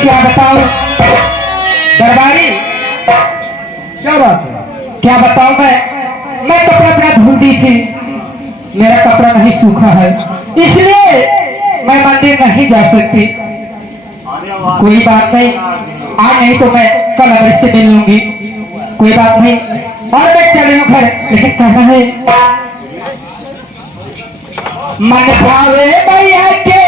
क्या बताऊं दरबारी, क्या बात है? क्या बताऊं मैं कपड़ा अपना धुल दी थी, मेरा कपड़ा नहीं सूखा है, इसलिए मैं मंदिर नहीं जा सकती। कोई बात नहीं, आज नहीं तो मैं कल अवश्य से मिल लूंगी, कोई बात नहीं। और मैं चल रही हूँ घर, लेकिन कहना है मन भावे भैया के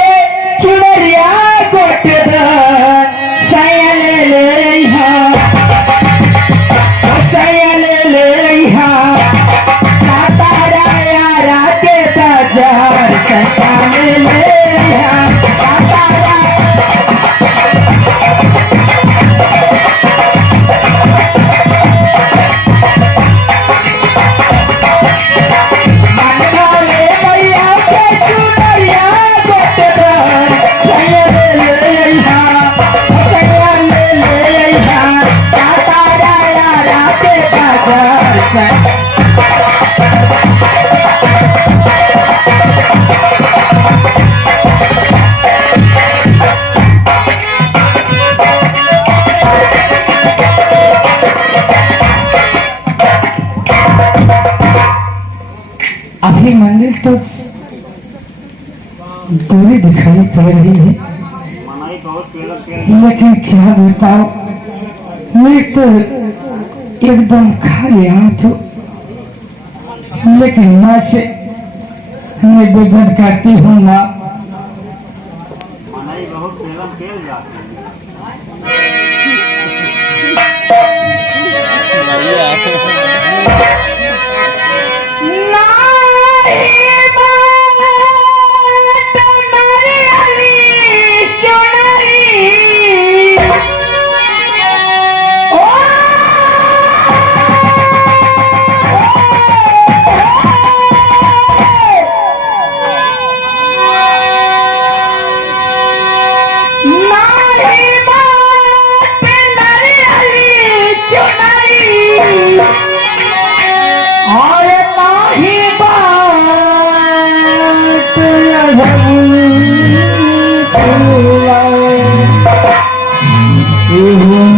चुनरिया गोटेदार सयल ले यहाँ, सयल ले यहाँ, तारा यारा के बाजार सयल ले यहाँ, तारा अभी मंदिर तो दूरी दिखाई पड़ रही है, लेकिन क्या बताओ, मैं तो एकदम खाली हाथ हूँ, लेकिन माँ से निवेदन करती हूँ ना,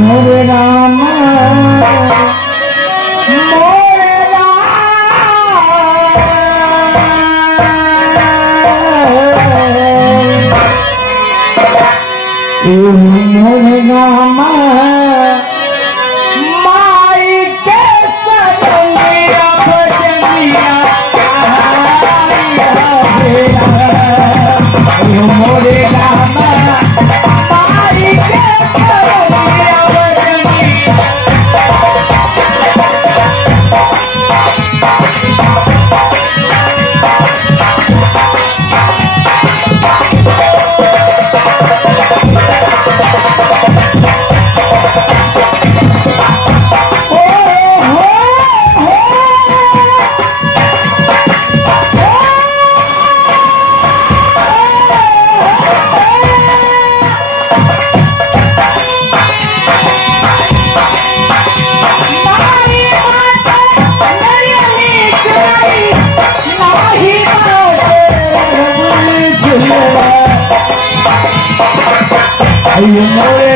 मोरे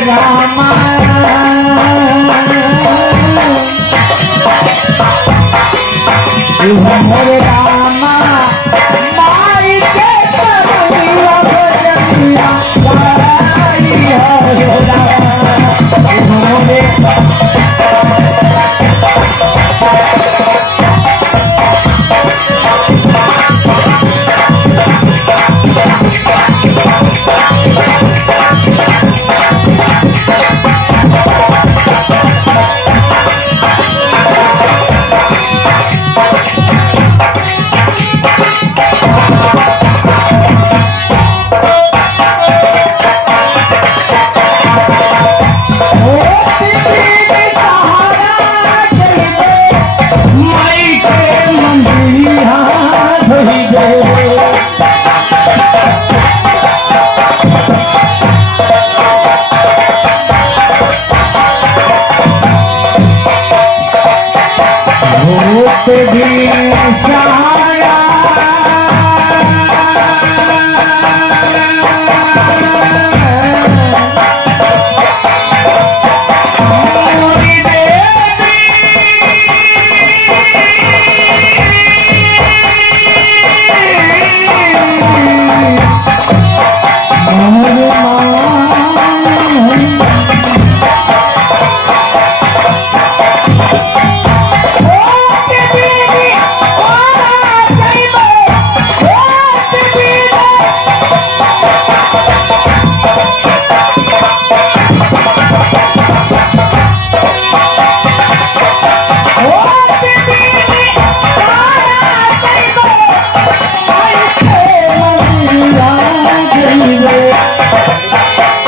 रामा मोरे रामा माई के करुणा भजनिया मोरे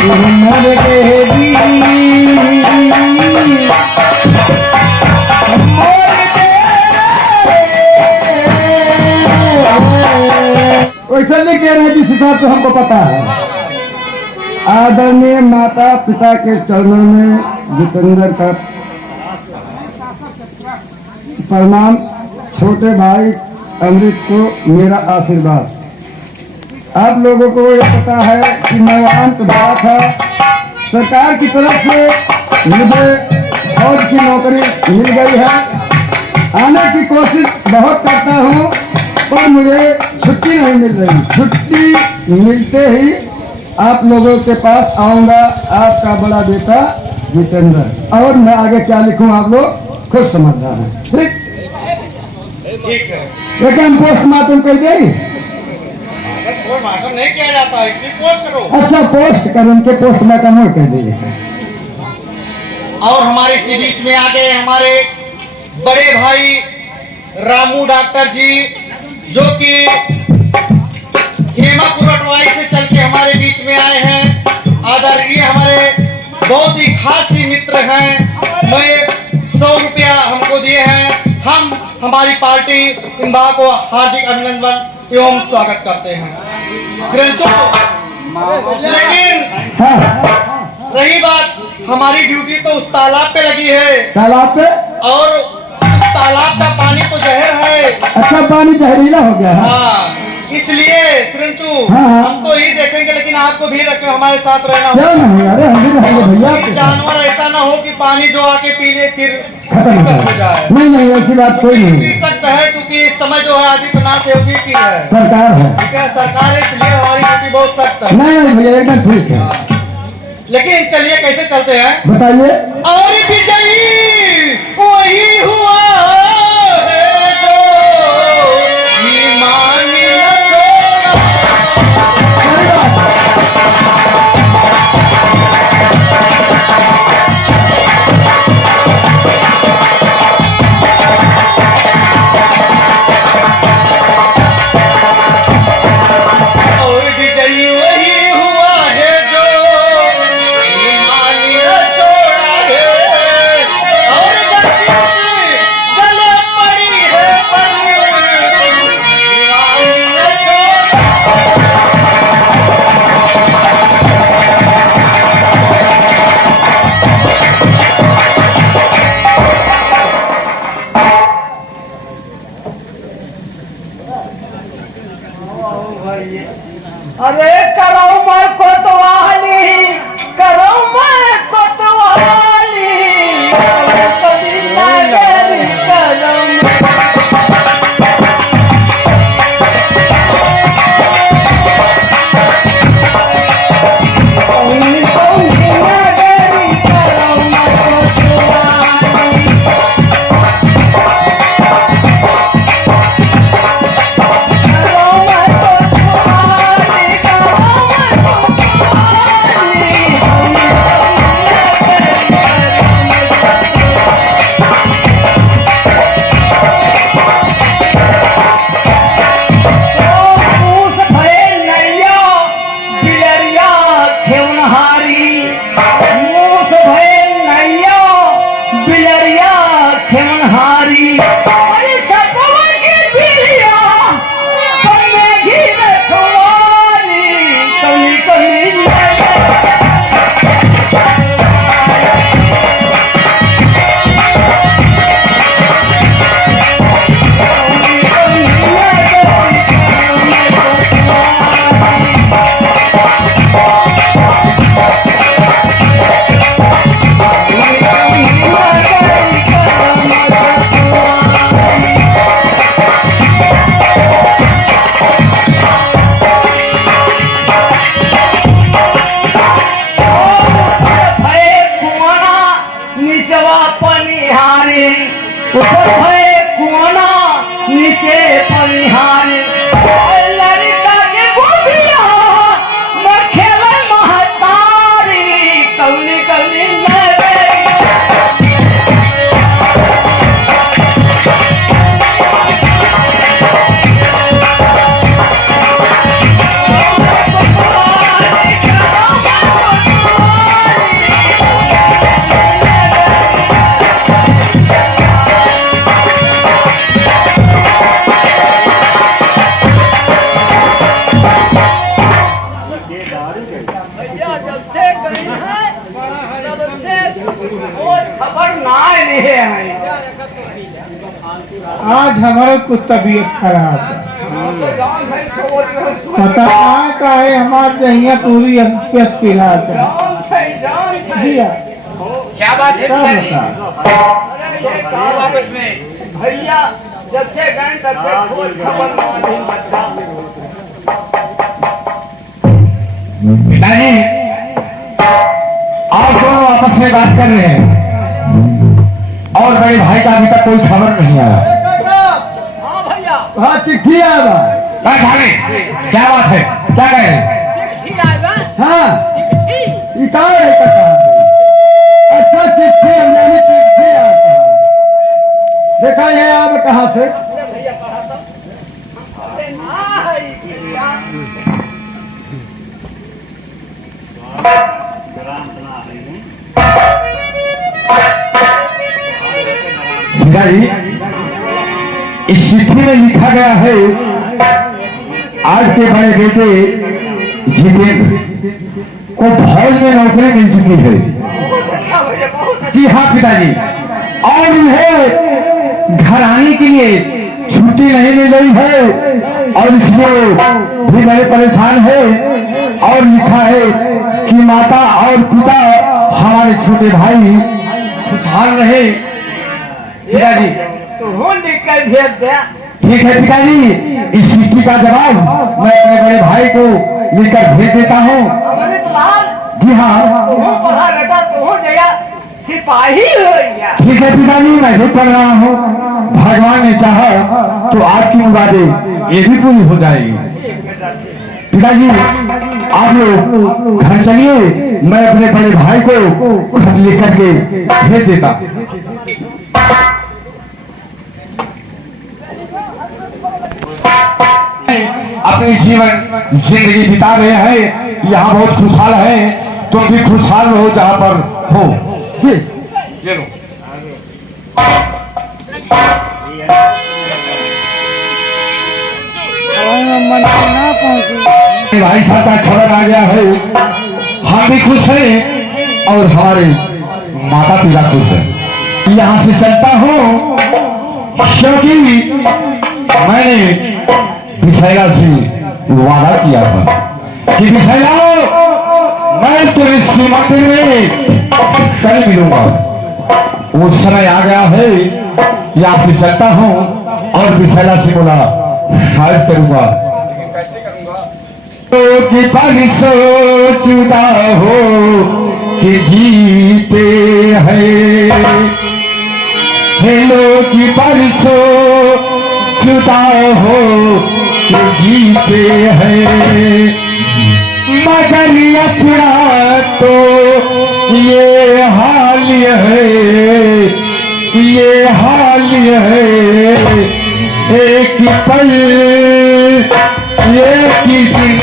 मर देवी वैसा नहीं कह रहे हैं जिस हिसाब से हमको पता है। आदरणीय माता पिता के चरणों में जितेंद्र का प्रणाम, छोटे भाई अमृत को मेरा आशीर्वाद। आप लोगों को ये पता है कि मैं अंत भरा था, सरकार की तरफ से मुझे फौज की नौकरी मिल गई है। आने की कोशिश बहुत करता हूँ पर मुझे छुट्टी नहीं मिल रही। छुट्टी मिलते ही आप लोगों के पास आऊँगा, आपका बड़ा बेटा जितेंद्र। और मैं आगे क्या लिखूँ आप लोग खुद समझना है। ठीक है, लेकिन हम पोस्टमार्टम कर देंगे। पोस्टमार्टम नहीं किया जाता, इसलिए पोस्ट करो। अच्छा पोस्ट करो, उनके पोस्टमार्टम और कह दीजिए। और हमारे इसी बीच में आ गए हमारे बड़े भाई रामू डॉक्टर जी, जो कि हेमापुर अटवाई से चल के हमारे बीच में आए हैं। आदरणीय हमारे बहुत ही खास ही मित्र हैं। मैं 100 रुपया हमको दिए हैं। हम हमारी पार्टी इनबा को हार्दिक अभिनंदन एवं स्वागत करते हैं। लेकिन रही बात, हमारी ड्यूटी तो उस तालाब पे लगी है। तालाब पे? और उस तालाब का पानी तो जहर है। अच्छा पानी जहरीला हो गया है। हाँ, इसलिए श्रेंचू हाँ। हम तो ही देखेंगे, लेकिन आपको भी रखे हमारे साथ रहना क्या नहीं, अरे हम भी रहेंगे भैया। कोई जानवर ऐसा ना हो कि पानी जो आके पी ले फिर खत्म दिक्कत हो जाए। नहीं नहीं ऐसी बात कोई नहीं पी सकता है, क्योंकि इस समय जो है आदित्यनाथ योगी की है, सरकार है। ठीक है, सरकार है, इसलिए हमारी ड्यूटी बहुत सख्त है। नहीं नहीं भैया एकदम ठीक है। लेकिन चलिए कैसे चलते हैं बताइए। और विजयी वही हुआ है जो ईमान न छोड़ा। और विजयी वही हुआ है जो ईमान न छोड़ा है। और गद्दी से गले पड़ी है पन्नी, ईमान न छोड़ा। अरे करो मैं कोतवाली, करो मैं कोतवाली, कभी नगरी करो कौनी कौनी नगरी करो मैं कोतवाली, करो मैं कोतवाली, करो मैं रहे हैं। आज हमारे कुछ तबीयत खराब है, पता कहाँ का है। हमारे जहिया पूरी पिलाते दिया। क्या बात है क्या पिताजी? बता वापस में भैया जब से गए तब से खोज खबर नहीं बता। पिताजी आप दोनों आपस में बात कर रहे हैं और बड़े भाई का अभी तक कोई खबर नहीं आया। हाँ भैया। हाँ चिट्ठी आया बा। क्या बात है, क्या कहे? हाँ ये कहाँ है कथा? अच्छा चिट्ठी अंग्रेजी चिट्ठी आता है। देखा ये आप कहाँ से? पिताजी इस चिट्ठी में लिखा गया है आज के बड़े बेटे जितेंद्र को फौज में नौकरी मिल चुकी है। जी हाँ पिताजी, और उन्हें घर आने के लिए छुट्टी नहीं मिल रही है और इसलिए भी बड़े परेशान है। और लिखा है कि माता और पिता हमारे छोटे भाई खुशहाल रहे। पिताजी तो लिख कर भेज दे। ठीक है पिताजी, इस चिट्ठी का जवाब मैं अपने बड़े भाई को लिखकर भेज देता हूँ। जी हाँ पढ़ा बेटा तो जया सिपाही हो गया। ठीक है पिताजी, मैं भी पढ़ रहा हूँ। भगवान ने चाहा तो आपकी मुरादें ये भी पूरी हो जाएगी। पिताजी आप लोग घर चलिए, मैं अपने बड़े भाई को खत लिख करके भेज देता। अपनी जीवन जिंदगी बिता रहे हैं, यहाँ बहुत खुशहाल है। तुम भी खुशहाल रहो जहाँ पर हो। जी ये लो। भाई साहब का खबर आ गया है, हम भी खुश हैं और हमारे माता पिता खुश हैं। यहाँ से चलता हूँ क्योंकि मैंने विशैला से वादा किया था कि विशैला मैं तुम्हें इस मंदिर में कल मिलूंगा। वो समय आ गया है, यहाँ से चलता हूँ और विशैला से बोला शायद करूंगा तो कि पल सोचता हो कि जीते हैं लोग की परसों जुदा हो कि जीते हैं, मगर अपना तो ये हाल है, ये हाल है। एक पल एक ही दिन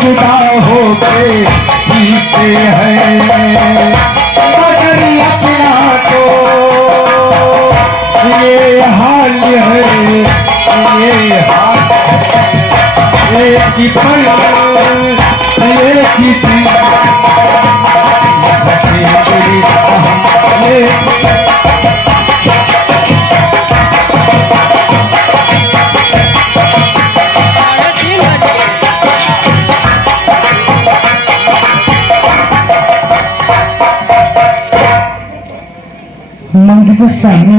जुदा हो गए जीते हैं, मगर अपना तो ये हाल है, ये हाल। एक ही पल एक ही दिन मंदिर के सामने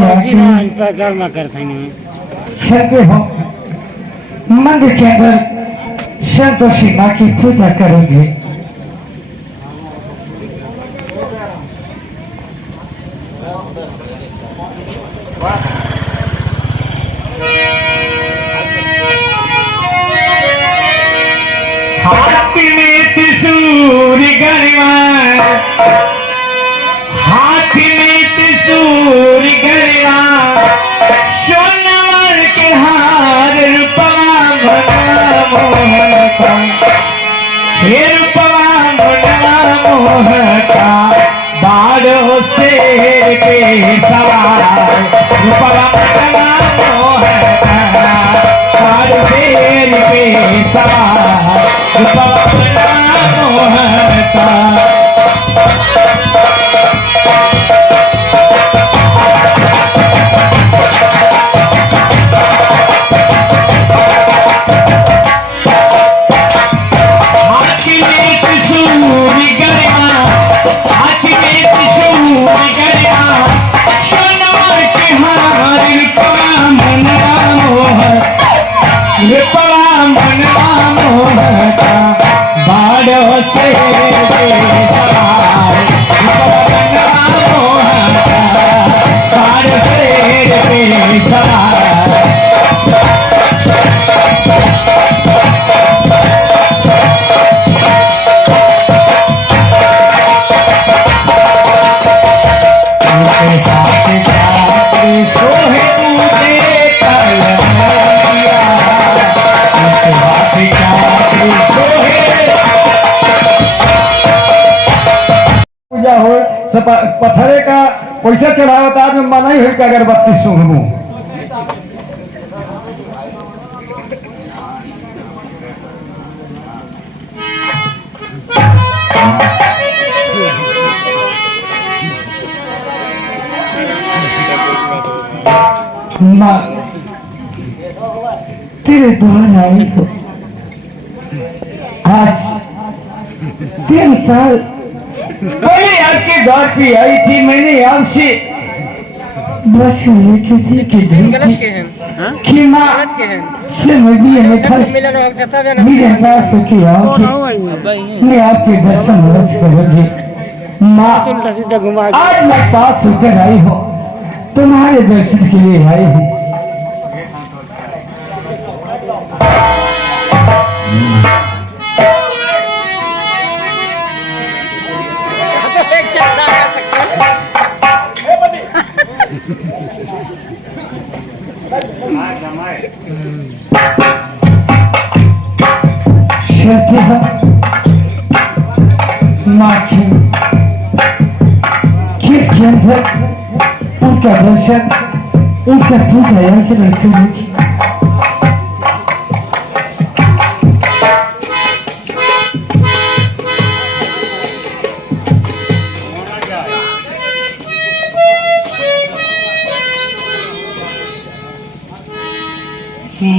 चलते हो। मंदिर के अंदर संतोषी माँ की पूजा करेंगे। हाथ में त्रिशूल गरवा, हाथ में त्रिशूल गरवा, सोनवर के हार रूपवा भगवा मोहन सवार रूपवा मनवा मोहता सार शेर पे सवार रूपवा मनवा मोहता पूजा हो पत्थरे का पैसा चढ़ावत आज में मना ही हो कि अगरबत्ती सूंघू माँ तेरे द्वार आई हो आज 3 साल पहले आपके द्वार पे आई थी। मैंने आपसे बस लेके थी कि माँ से मैं मेरे पास होके आओगी मैं आपके दर्शन अवश्य करूंगी। माँ आज मैं पास होकर आई हूँ तुम्हारे दर्शन के लिए आई हूँ। माँ के अंदर उनका दर्शन उनका पूजा यहाँ से रखेंगे।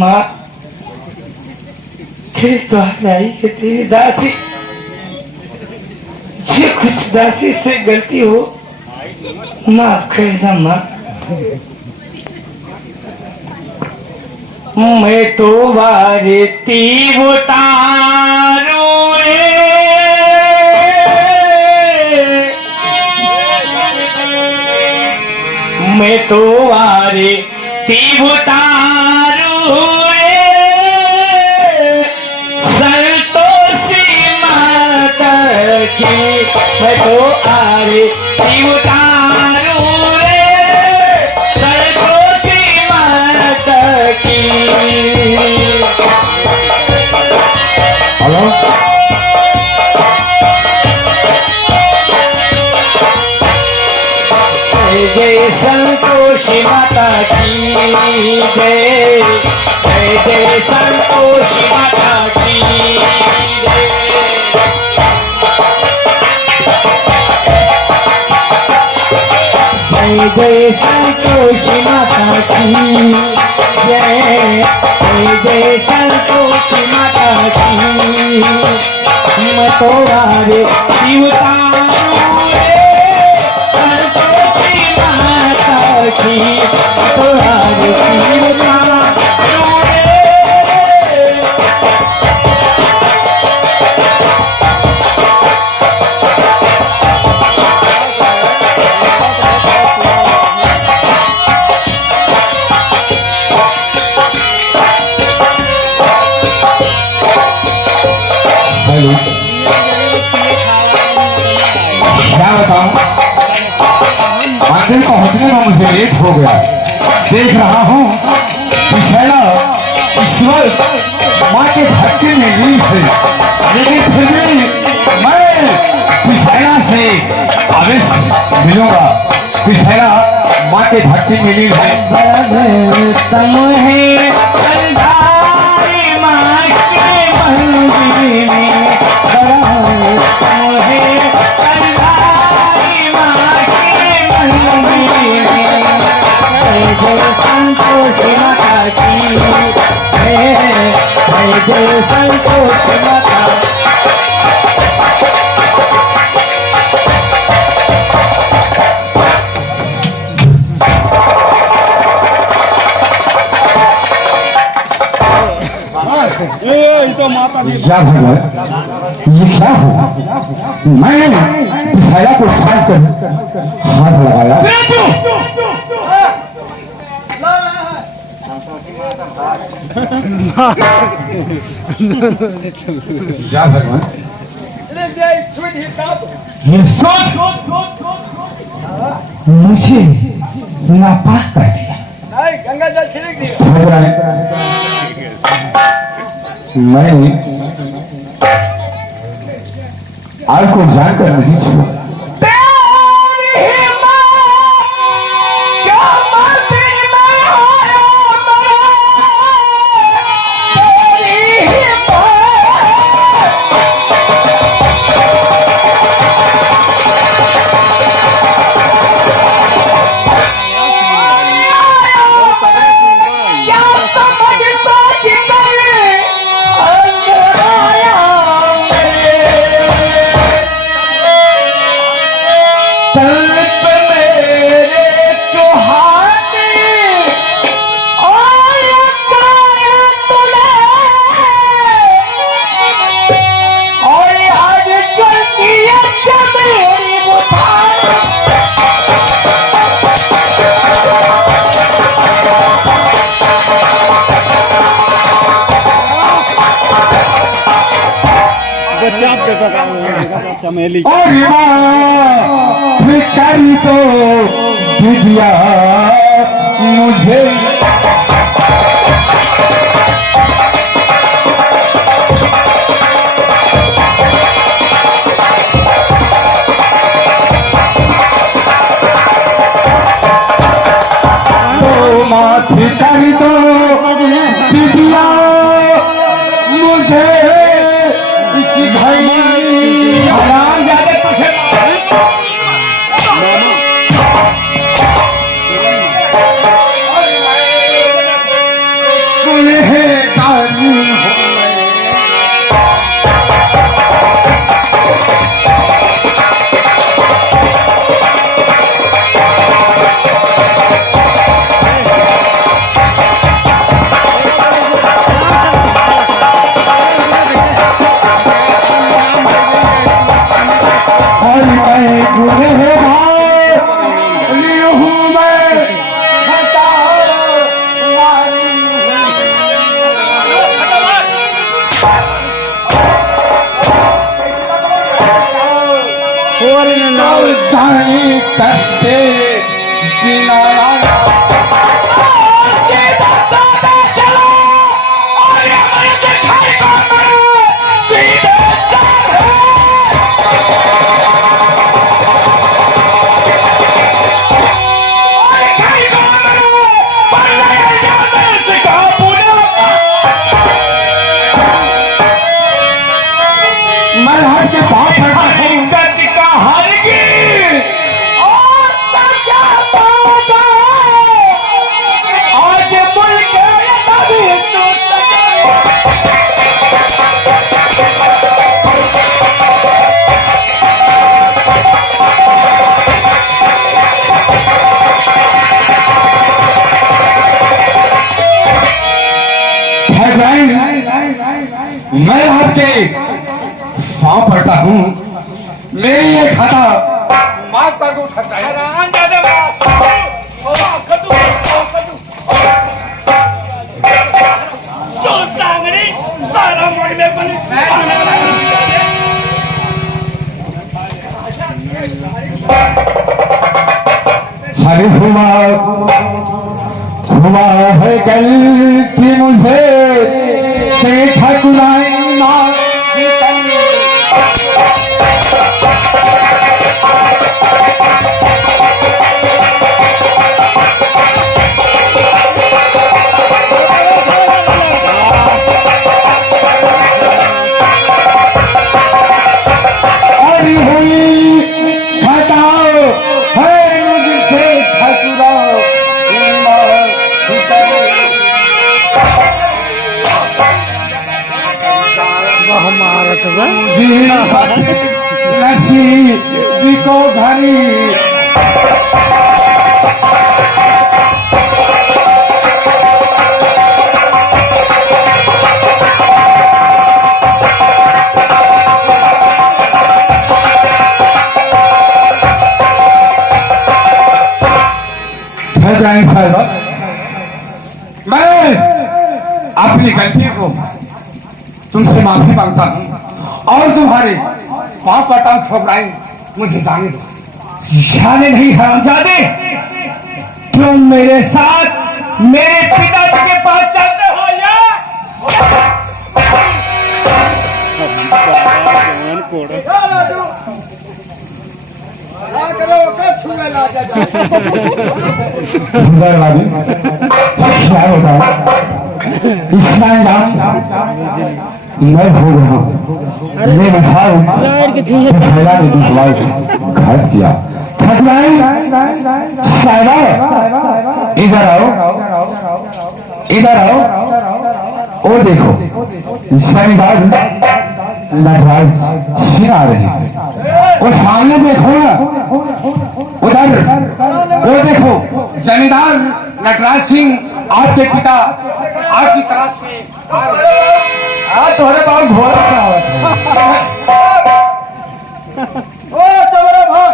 माँ तेरे द्वार आई है तेरी दासी जो कुछ दासी से गलती हो माफ कर दे माँ। मैं तो वारती उतारू रे मैं तो वारती उतारू रे संतोषी माता की मैं तो आरती उतारू रे संतोषी माता की। हेलो जय संतोषी माता की जय जय जय संतोषी माता की जय जय संतोषी माता की जय जय संतोषी माता की। मैं तो आरे उतारू रे संतोषी माता की तो आरे उतारू रे। क्या बताऊं मंदिर पहुंचने में मुझे लेट हो गया। देख रहा हूँ विशैला ईश्वर माँ के भक्ति में लीन है, लेकिन फिर भी मैं विशैला से अवश्य मिलूंगा। विषया माँ के भक्ति में लीन है। तम है कंधारी माँ के मंदिर में, तम है कंधारी माँ के मंदिर में। जय संतोष माता की जय संतोष माता। क्या भगवान, ये क्या हुआ? मैं विषया को सांस कर हाथ लगाया। क्या भगवान, ये सोच मुझे नापाक कर दिया। गंगा जल छिड़क दिया। मैं आपको जानकर नहीं छूआ। चमेली और भिखारी तो दिया मुझे। तो माथी करी तो दिया मुझे इसी भाई करते मैं आपके पाँव पड़ता हूँ, मेरी ये खाता माफ कर दो। हरे हुआ है गलती मुझे से ठकुराई लस्सी बिको घरी साहब, मैं अपनी गलती को तुमसे माफी मांगता हूँ और तुम्हारे पाँव पटाव ठोकराएं मुझे जाने दो। जाने नहीं हरामजादे, तुम मेरे साथ मेरे पिताजी के पास चलते हो या क्या होता है मैं हो रहा हूँ घात किया। इधर आओ, इधर आओ। और देखो शनिवार नटराज सिंह आ रहे हैं। और सामने देखो ना, उधर वो देखो जमींदार नटराज सिंह आपके पिता आपकी तलाश में तुम्हारे बाप घोड़ा ओ चलो भाग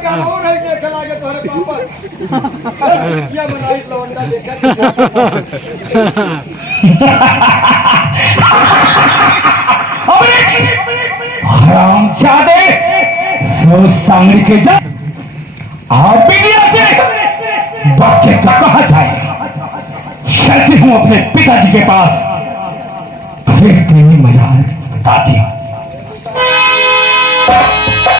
क्या हो नहीं देख लागे तुम्हारे पापा क्या बनाई लौंडा देखा हरामजादे, सो सामने के जा आप मीडिया से बच्चे को कहा जाएगा। चलती हूँ अपने पिताजी के पास, फिर तेरी मजाल बताती हूँ।